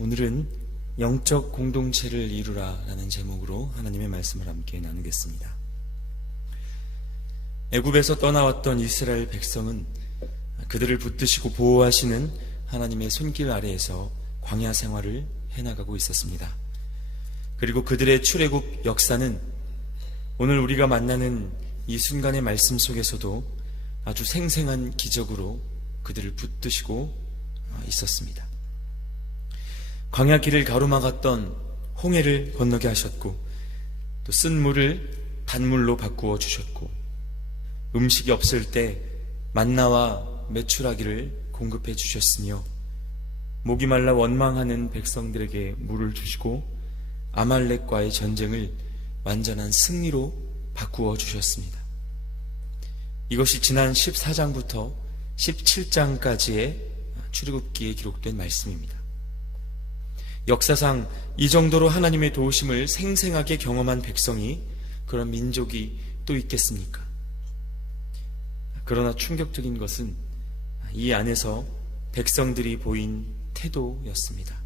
오늘은 영적 공동체를 이루라 라는 제목으로 하나님의 말씀을 함께 나누겠습니다. 애굽에서 떠나왔던 이스라엘 백성은 그들을 붙드시고 보호하시는 하나님의 손길 아래에서 광야 생활을 해나가고 있었습니다. 그리고 그들의 출애굽 역사는 오늘 우리가 만나는 이 순간의 말씀 속에서도 아주 생생한 기적으로 그들을 붙드시고 있었습니다. 광야길을 가로막았던 홍해를 건너게 하셨고, 또 쓴 물을 단물로 바꾸어 주셨고, 음식이 없을 때 만나와 메추라기를 공급해 주셨으며, 목이 말라 원망하는 백성들에게 물을 주시고 아말렉과의 전쟁을 완전한 승리로 바꾸어 주셨습니다. 이것이 지난 14장부터 17장까지의 출애굽기에 기록된 말씀입니다. 역사상 이 정도로 하나님의 도우심을 생생하게 경험한 백성이, 그런 민족이 또 있겠습니까? 그러나 충격적인 것은 이 안에서 백성들이 보인 태도였습니다.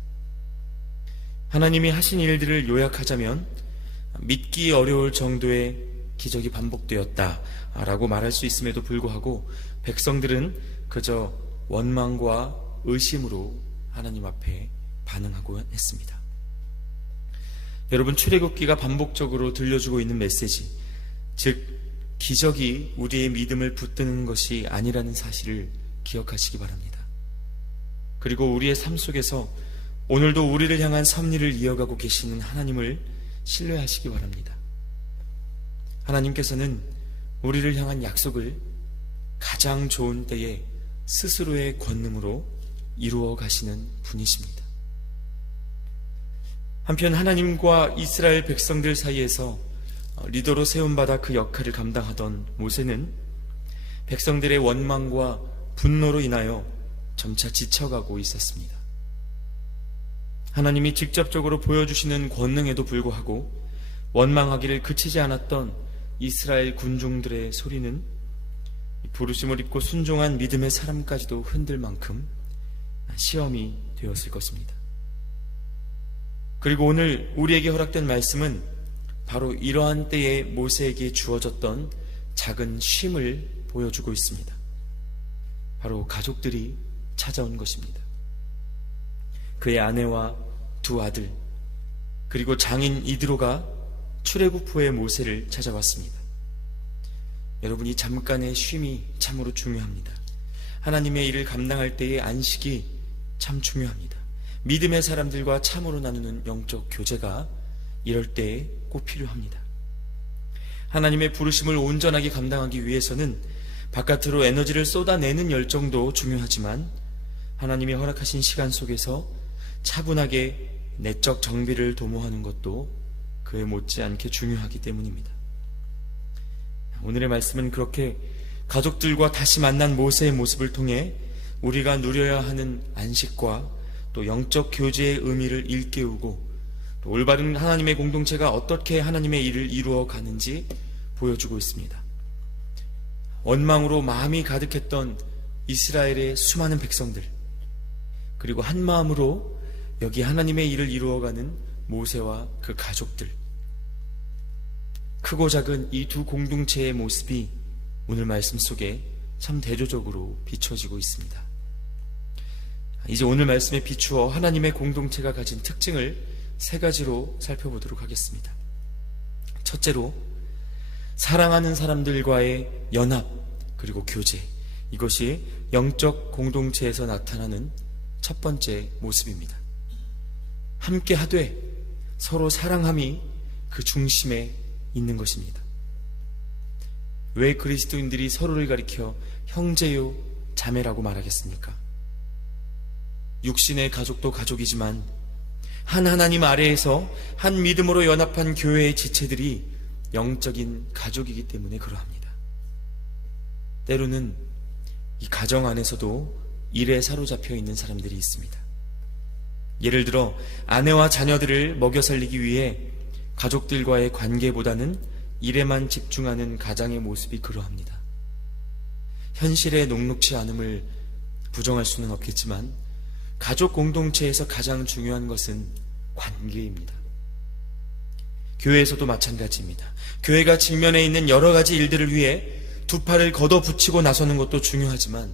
하나님이 하신 일들을 요약하자면 믿기 어려울 정도의 기적이 반복되었다라고 말할 수 있음에도 불구하고 백성들은 그저 원망과 의심으로 하나님 앞에 반응하고 했습니다. 여러분, 출애굽기가 반복적으로 들려주고 있는 메시지, 즉 기적이 우리의 믿음을 붙드는 것이 아니라는 사실을 기억하시기 바랍니다. 그리고 우리의 삶 속에서 오늘도 우리를 향한 섭리를 이어가고 계시는 하나님을 신뢰하시기 바랍니다. 하나님께서는 우리를 향한 약속을 가장 좋은 때에 스스로의 권능으로 이루어 가시는 분이십니다. 한편 하나님과 이스라엘 백성들 사이에서 리더로 세움받아 그 역할을 감당하던 모세는 백성들의 원망과 분노로 인하여 점차 지쳐가고 있었습니다. 하나님이 직접적으로 보여주시는 권능에도 불구하고 원망하기를 그치지 않았던 이스라엘 군중들의 소리는 부르심을 입고 순종한 믿음의 사람까지도 흔들 만큼 시험이 되었을 것입니다. 그리고 오늘 우리에게 허락된 말씀은 바로 이러한 때에 모세에게 주어졌던 작은 쉼을 보여주고 있습니다. 바로 가족들이 찾아온 것입니다. 그의 아내와 두 아들, 그리고 장인 이드로가 출애굽 후에 모세를 찾아왔습니다. 여러분, 이 잠깐의 쉼이 참으로 중요합니다. 하나님의 일을 감당할 때의 안식이 참 중요합니다. 믿음의 사람들과 참으로 나누는 영적 교제가 이럴 때에 꼭 필요합니다. 하나님의 부르심을 온전하게 감당하기 위해서는 바깥으로 에너지를 쏟아내는 열정도 중요하지만 하나님이 허락하신 시간 속에서 차분하게 내적 정비를 도모하는 것도 그에 못지않게 중요하기 때문입니다. 오늘의 말씀은 그렇게 가족들과 다시 만난 모세의 모습을 통해 우리가 누려야 하는 안식과 또 영적 교제의 의미를 일깨우고 또 올바른 하나님의 공동체가 어떻게 하나님의 일을 이루어 가는지 보여주고 있습니다. 원망으로 마음이 가득했던 이스라엘의 수많은 백성들, 그리고 한 마음으로 여기 하나님의 일을 이루어가는 모세와 그 가족들, 크고 작은 이 두 공동체의 모습이 오늘 말씀 속에 참 대조적으로 비춰지고 있습니다. 이제 오늘 말씀에 비추어 하나님의 공동체가 가진 특징을 세 가지로 살펴보도록 하겠습니다. 첫째로, 사랑하는 사람들과의 연합 그리고 교제, 이것이 영적 공동체에서 나타나는 첫 번째 모습입니다. 함께 하되 서로 사랑함이 그 중심에 있는 것입니다. 왜 그리스도인들이 서로를 가리켜 형제요 자매라고 말하겠습니까? 육신의 가족도 가족이지만 한 하나님 아래에서 한 믿음으로 연합한 교회의 지체들이 영적인 가족이기 때문에 그러합니다. 때로는 이 가정 안에서도 일에 사로잡혀 있는 사람들이 있습니다. 예를 들어 아내와 자녀들을 먹여 살리기 위해 가족들과의 관계보다는 일에만 집중하는 가장의 모습이 그러합니다. 현실에 녹록치 않음을 부정할 수는 없겠지만 가족 공동체에서 가장 중요한 것은 관계입니다. 교회에서도 마찬가지입니다. 교회가 직면해 있는 여러 가지 일들을 위해 두 팔을 걷어붙이고 나서는 것도 중요하지만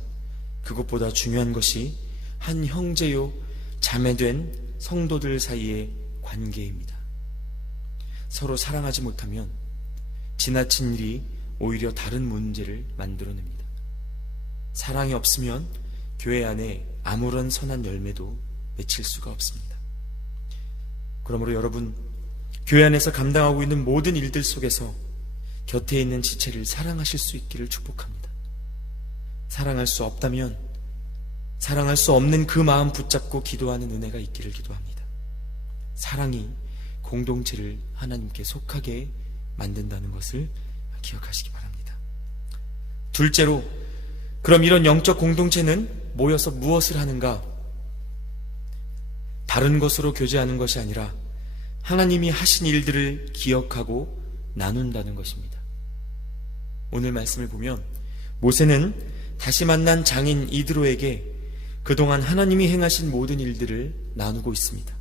그것보다 중요한 것이 한 형제요 자매된 성도들 사이의 관계입니다. 서로 사랑하지 못하면 지나친 일이 오히려 다른 문제를 만들어냅니다. 사랑이 없으면 교회 안에 아무런 선한 열매도 맺힐 수가 없습니다. 그러므로 여러분, 교회 안에서 감당하고 있는 모든 일들 속에서 곁에 있는 지체를 사랑하실 수 있기를 축복합니다. 사랑할 수 없다면 사랑할 수 없는 그 마음 붙잡고 기도하는 은혜가 있기를 기도합니다. 사랑이 공동체를 하나님께 속하게 만든다는 것을 기억하시기 바랍니다. 둘째로, 그럼 이런 영적 공동체는 모여서 무엇을 하는가? 다른 것으로 교제하는 것이 아니라 하나님이 하신 일들을 기억하고 나눈다는 것입니다. 오늘 말씀을 보면 모세는 다시 만난 장인 이드로에게 그동안 하나님이 행하신 모든 일들을 나누고 있습니다.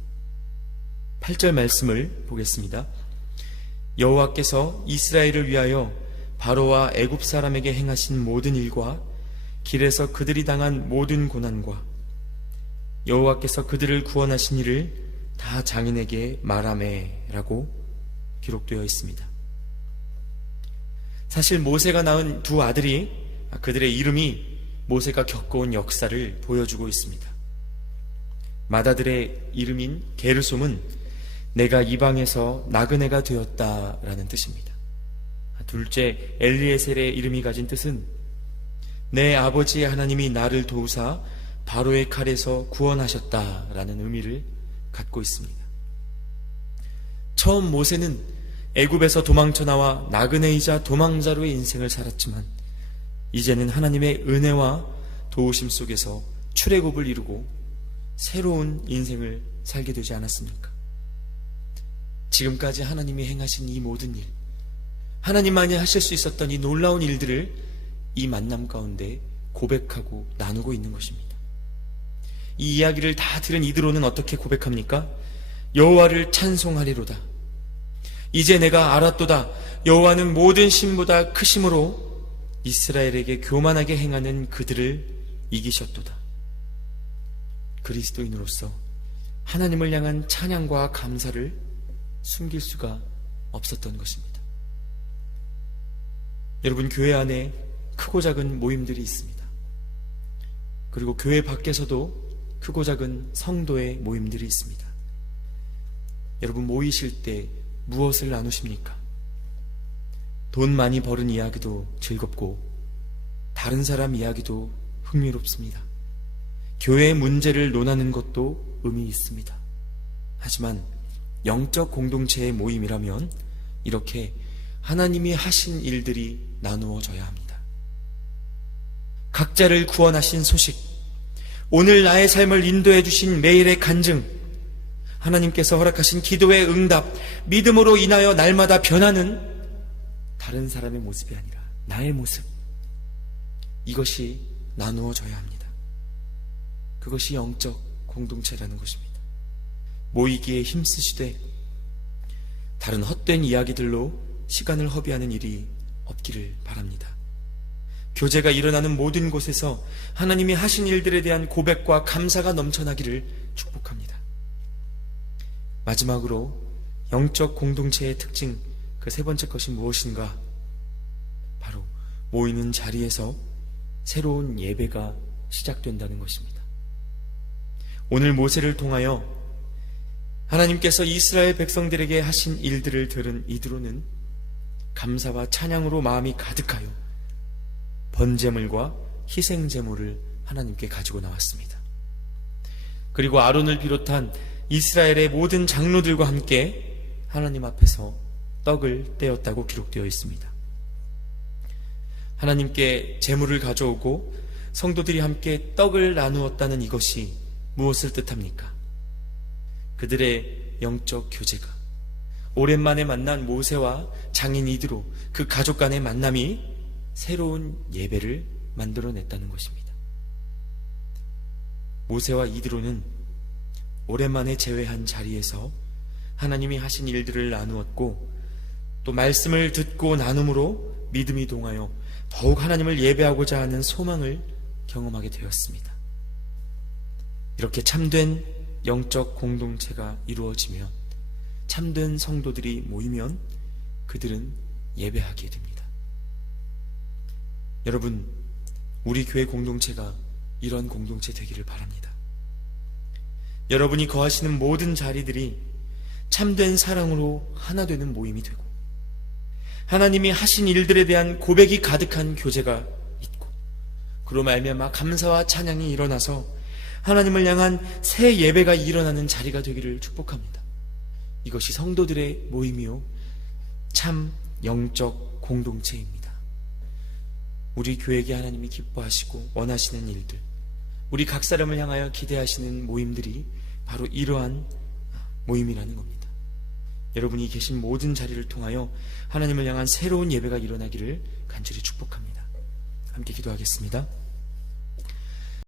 8절 말씀을 보겠습니다. 여호와께서 이스라엘을 위하여 바로와 애굽 사람에게 행하신 모든 일과 길에서 그들이 당한 모든 고난과 여호와께서 그들을 구원하신 일을 다 장인에게 말하매라고 기록되어 있습니다. 사실 모세가 낳은 두 아들이 그들의 이름이 모세가 겪어온 역사를 보여주고 있습니다. 맏아들의 이름인 게르솜은 내가 이방에서 나그네가 되었다라는 뜻입니다. 둘째 엘리에셀의 이름이 가진 뜻은 내 아버지의 하나님이 나를 도우사 바로의 칼에서 구원하셨다라는 의미를 갖고 있습니다. 처음 모세는 애굽에서 도망쳐 나와 나그네이자 도망자로의 인생을 살았지만 이제는 하나님의 은혜와 도우심 속에서 출애굽을 이루고 새로운 인생을 살게 되지 않았습니까? 지금까지 하나님이 행하신 이 모든 일, 하나님만이 하실 수 있었던 이 놀라운 일들을 이 만남 가운데 고백하고 나누고 있는 것입니다. 이 이야기를 다 들은 이드로는 어떻게 고백합니까? 여호와를 찬송하리로다. 이제 내가 알았도다. 여호와는 모든 신보다 크심으로 이스라엘에게 교만하게 행하는 그들을 이기셨도다. 그리스도인으로서 하나님을 향한 찬양과 감사를 숨길 수가 없었던 것입니다. 여러분, 교회 안에 크고 작은 모임들이 있습니다. 그리고 교회 밖에서도 크고 작은 성도의 모임들이 있습니다. 여러분, 모이실 때 무엇을 나누십니까? 돈 많이 버는 이야기도 즐겁고 다른 사람 이야기도 흥미롭습니다. 교회의 문제를 논하는 것도 의미 있습니다. 하지만 영적 공동체의 모임이라면 이렇게 하나님이 하신 일들이 나누어져야 합니다. 각자를 구원하신 소식, 오늘 나의 삶을 인도해 주신 매일의 간증, 하나님께서 허락하신 기도의 응답, 믿음으로 인하여 날마다 변하는 다른 사람의 모습이 아니라 나의 모습, 이것이 나누어져야 합니다. 그것이 영적 공동체라는 것입니다. 모이기에 힘쓰시되 다른 헛된 이야기들로 시간을 허비하는 일이 없기를 바랍니다. 교제가 일어나는 모든 곳에서 하나님이 하신 일들에 대한 고백과 감사가 넘쳐나기를 축복합니다. 마지막으로 영적 공동체의 특징, 그 세 번째 것이 무엇인가? 바로 모이는 자리에서 새로운 예배가 시작된다는 것입니다. 오늘 모세를 통하여 하나님께서 이스라엘 백성들에게 하신 일들을 들은 이드로는 감사와 찬양으로 마음이 가득하여 번제물과 희생제물을 하나님께 가지고 나왔습니다. 그리고 아론을 비롯한 이스라엘의 모든 장로들과 함께 하나님 앞에서 떡을 떼었다고 기록되어 있습니다. 하나님께 제물을 가져오고 성도들이 함께 떡을 나누었다는 이것이 무엇을 뜻합니까? 그들의 영적 교제가, 오랜만에 만난 모세와 장인 이드로, 그 가족 간의 만남이 새로운 예배를 만들어냈다는 것입니다. 모세와 이드로는 오랜만에 재회한 자리에서 하나님이 하신 일들을 나누었고 또 말씀을 듣고 나눔으로 믿음이 동하여 더욱 하나님을 예배하고자 하는 소망을 경험하게 되었습니다. 이렇게 참된 영적 공동체가 이루어지면, 참된 성도들이 모이면 그들은 예배하게 됩니다. 여러분, 우리 교회 공동체가 이런 공동체 되기를 바랍니다. 여러분이 거하시는 모든 자리들이 참된 사랑으로 하나 되는 모임이 되고, 하나님이 하신 일들에 대한 고백이 가득한 교제가 있고, 그로 말미암아 감사와 찬양이 일어나서 하나님을 향한 새 예배가 일어나는 자리가 되기를 축복합니다. 이것이 성도들의 모임이요 참 영적 공동체입니다. 우리 교회에게 하나님이 기뻐하시고 원하시는 일들, 우리 각 사람을 향하여 기대하시는 모임들이 바로 이러한 모임이라는 겁니다. 여러분이 계신 모든 자리를 통하여 하나님을 향한 새로운 예배가 일어나기를 간절히 축복합니다. 함께 기도하겠습니다.